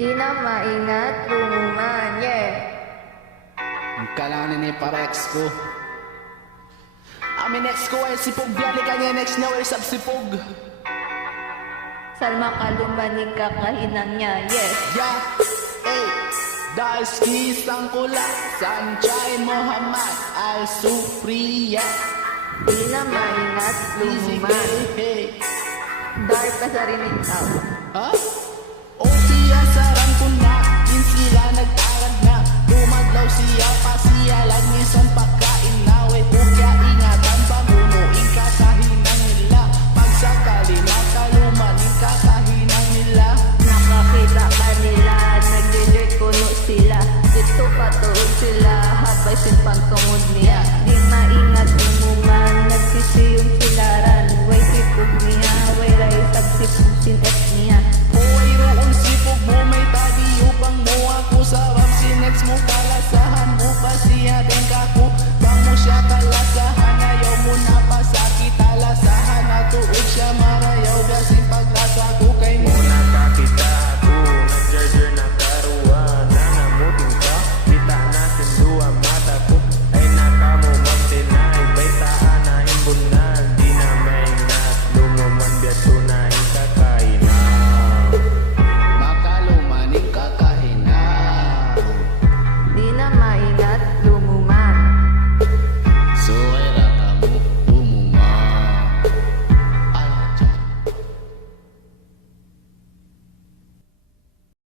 Di na maingat lumuman, yeah. Ang kailangan ni para ex ko. Amin ex ko ay sipog, biyali kanya next na way sabsipog. Salma kalumanig kakahinang niya, yes. Yeah, hey, Darsky Sangkula, Sanchay Muhammad Al-Supriya. Di na maingat Easy lumuman. hey. Dark ka sa rinig tao. Ha? O siya sarang ko na, yun sila nagtarag na. Tumadlaw siya pa siya, lagnisan pa ka.